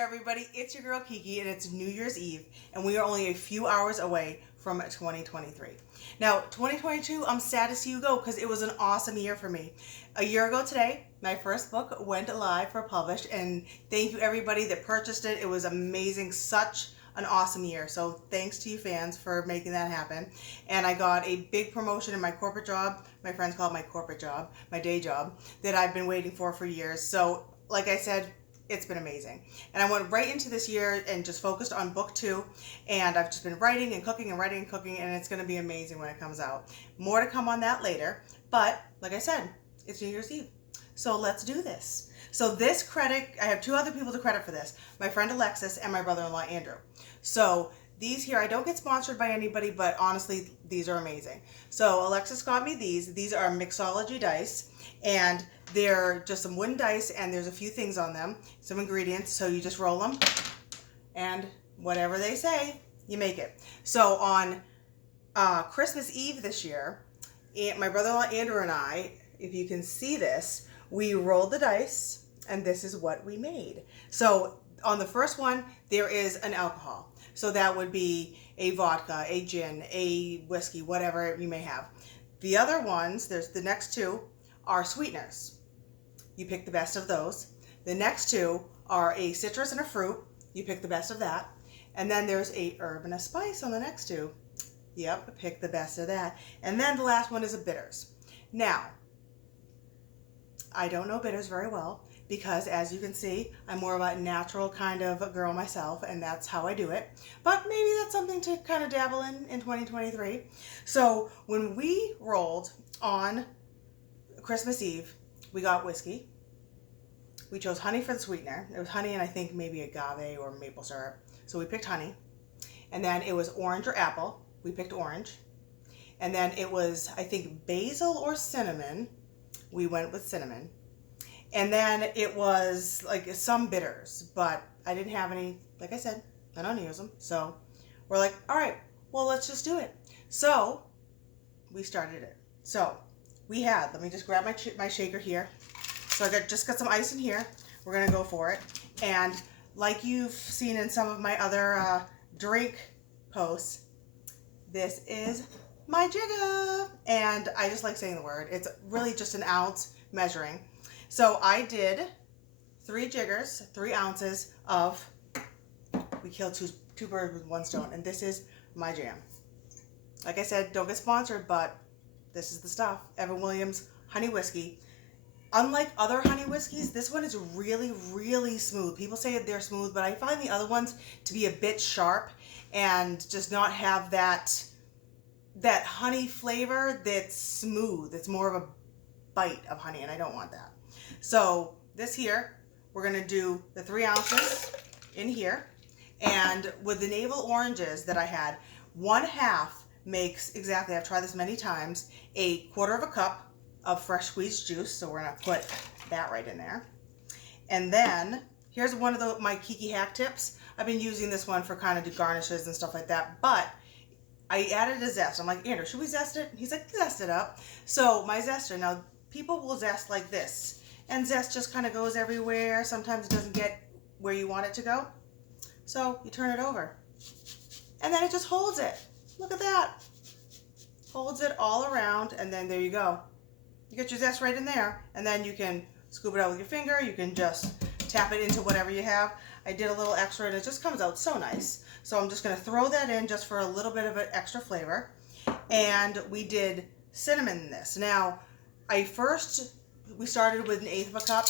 everybody, it's your girl Kiki and it's New Year's Eve and we are only a few hours away from 2023. Now 2022, I'm sad to see you go because it was an awesome year for me. A year ago today, my first book went live for published, and thank you everybody that purchased it. It was amazing, such an awesome year. So thanks to you fans for making that happen. And I got a big promotion in my corporate job. My friends call it my corporate job, my day job, that I've been waiting for years. So like I said, it's been amazing. And I went right into this year and just focused on book 2. And I've just been writing and cooking and writing and cooking, and it's going to be amazing when it comes out. More to come on that later. But like I said, it's New Year's Eve. So let's do this. So this credit, I have 2 other people to credit for this. My friend Alexis and my brother-in-law Andrew. So these here, I don't get sponsored by anybody, but honestly, these are amazing. So Alexis got me these. These are Mixology dice, and they're just some wooden dice, and there's a few things on them, some ingredients. So you just roll them, and whatever they say, you make it. So on Christmas Eve this year, my brother-in-law Andrew and I, if you can see this, we rolled the dice, and this is what we made. So on the first one, there is an alcohol. So that would be a vodka, a gin, a whiskey, whatever you may have. The other ones, there's the next 2, are sweeteners. You pick the best of those. The next 2 are a citrus and a fruit. You pick the best of that. And then there's a herb and a spice on the next 2. Yep, pick the best of that. And then the last one is a bitters. Now, I don't know bitters very well because, as you can see, I'm more of a natural kind of a girl myself, and that's how I do it. But maybe that's something to kind of dabble in 2023. So when we rolled on Christmas Eve, we got whiskey. We chose honey for the sweetener. It was honey and I think maybe agave or maple syrup. So we picked honey. And then it was orange or apple. We picked orange. And then it was, I think, basil or cinnamon. We went with cinnamon. And then it was like some bitters, but I didn't have any. Like I said, I don't use them. So we're like, all right, well, let's just do it. So we started it. So we had, let me just grab my shaker here. So I just got some ice in here. We're going to go for it. And like you've seen in some of my other drink posts, this is my jigga. And I just like saying the word. It's really just an ounce measuring. So I did 3 jiggers, 3 ounces of, we killed two birds with one stone. And this is my jam. Like I said, don't get sponsored, but this is the stuff. Evan Williams honey whiskey. Unlike other honey whiskeys, this one is really, really smooth. People say they're smooth, but I find the other ones to be a bit sharp and just not have that honey flavor that's smooth. It's more of a bite of honey, and I don't want that. So this here, we're going to do the 3 ounces in here. And with the navel oranges that I had, 1/2 makes exactly, I've tried this many times, a 1/4 cup of fresh squeezed juice. So we're going to put that right in there. And then here's one of my Kiki hack tips. I've been using this one for kind of garnishes and stuff like that, but I added a zest. I'm like, Andrew, should we zest it? He's like, zest it up. So my zester, now people will zest like this, and zest just kind of goes everywhere. Sometimes it doesn't get where you want it to go. So you turn it over, and then it just holds it. Look at that. Holds it all around, and then there you go. You get your zest right in there, and then you can scoop it out with your finger. You can just tap it into whatever you have. I did a little extra, and it just comes out so nice. So I'm just going to throw that in just for a little bit of an extra flavor. And we did cinnamon in this. Now, we started with 1/8 of a cup.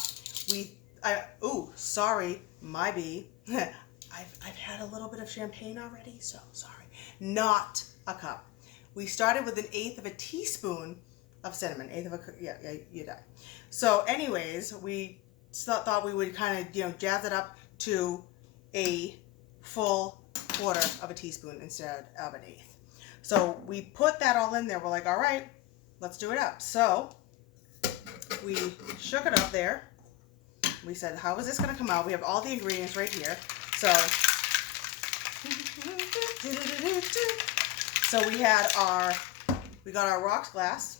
Sorry, my bee. I've had a little bit of champagne already, so sorry. Not a cup. We started with 1/8 of a teaspoon of cinnamon. 1/8 of a, yeah, you die. So anyways, we thought we would kind of, jazz it up to a full 1/4 of a teaspoon instead of 1/8. So we put that all in there. We're like, all right, let's do it up. So we shook it up there. We said, how is this going to come out? We have all the ingredients right here. So we got our rocks glass,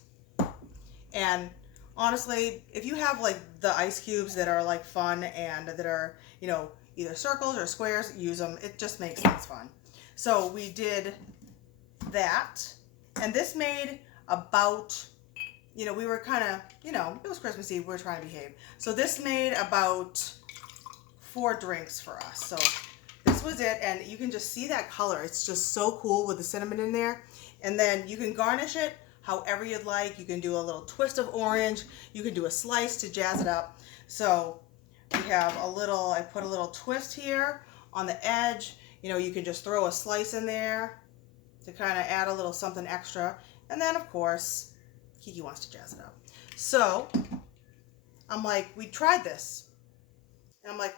and honestly, if you have like the ice cubes that are like fun and that are, you know, either circles or squares, use them. It just makes things fun. So we did that, and this made about, you know, we were kind of, you know, it was Christmas Eve, we were trying to behave. So this made about 4 drinks for us. So this was it, and you can just see that color. It's just so cool with the cinnamon in there. And then you can garnish it however you'd like. You can do a little twist of orange. You can do a slice to jazz it up. So we have a little, I put a little twist here on the edge. You know, you can just throw a slice in there to kind of add a little something extra. And then, of course, Kiki wants to jazz it up. So I'm like, we tried this. And I'm like,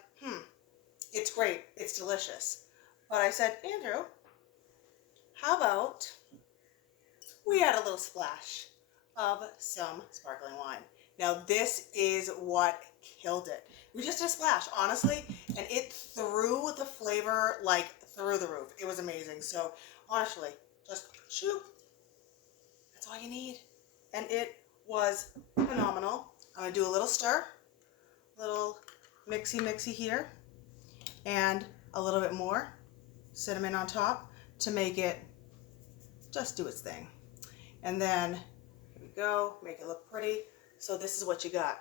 it's great. It's delicious. But I said, Andrew, how about we add a little splash of some sparkling wine? Now, this is what killed it. We just did a splash, honestly, and it threw the flavor like through the roof. It was amazing. So, honestly, just shoot. That's all you need. And it was phenomenal. I'm going to do a little stir, little mixy here, and a little bit more cinnamon on top to make it just do its thing. And then here we go, make it look pretty. So this is what you got.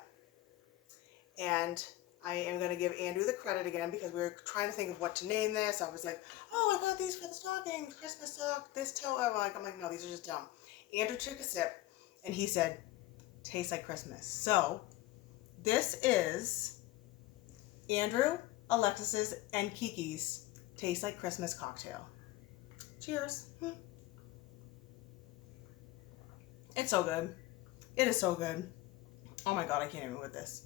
And I am going to give Andrew the credit again because we were trying to think of what to name this. I was like, oh, I got these for the stockings, Christmas sock, this toe. I'm like, no, these are just dumb. Andrew took a sip and he said, tastes like Christmas. So this is Andrew, Alexis's, and Kiki's Taste Like Christmas cocktail. Cheers. It's so good. It is so good. Oh my God, I can't even with this.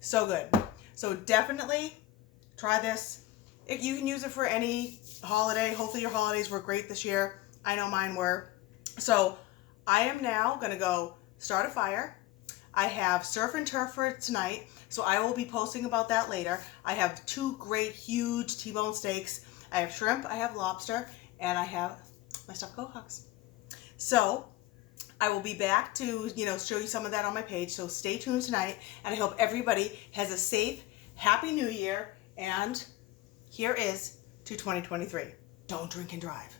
So good. So definitely try this. If you can use it for any holiday. Hopefully your holidays were great this year. I know mine were. So I am now going to go start a fire. I have surf and turf for tonight, so I will be posting about that later. I have 2 great, huge T-bone steaks. I have shrimp, I have lobster, and I have my stuffed goat hawks. So I will be back to, you know, show you some of that on my page. So stay tuned tonight, and I hope everybody has a safe, happy New Year. And here is to 2023. Don't drink and drive.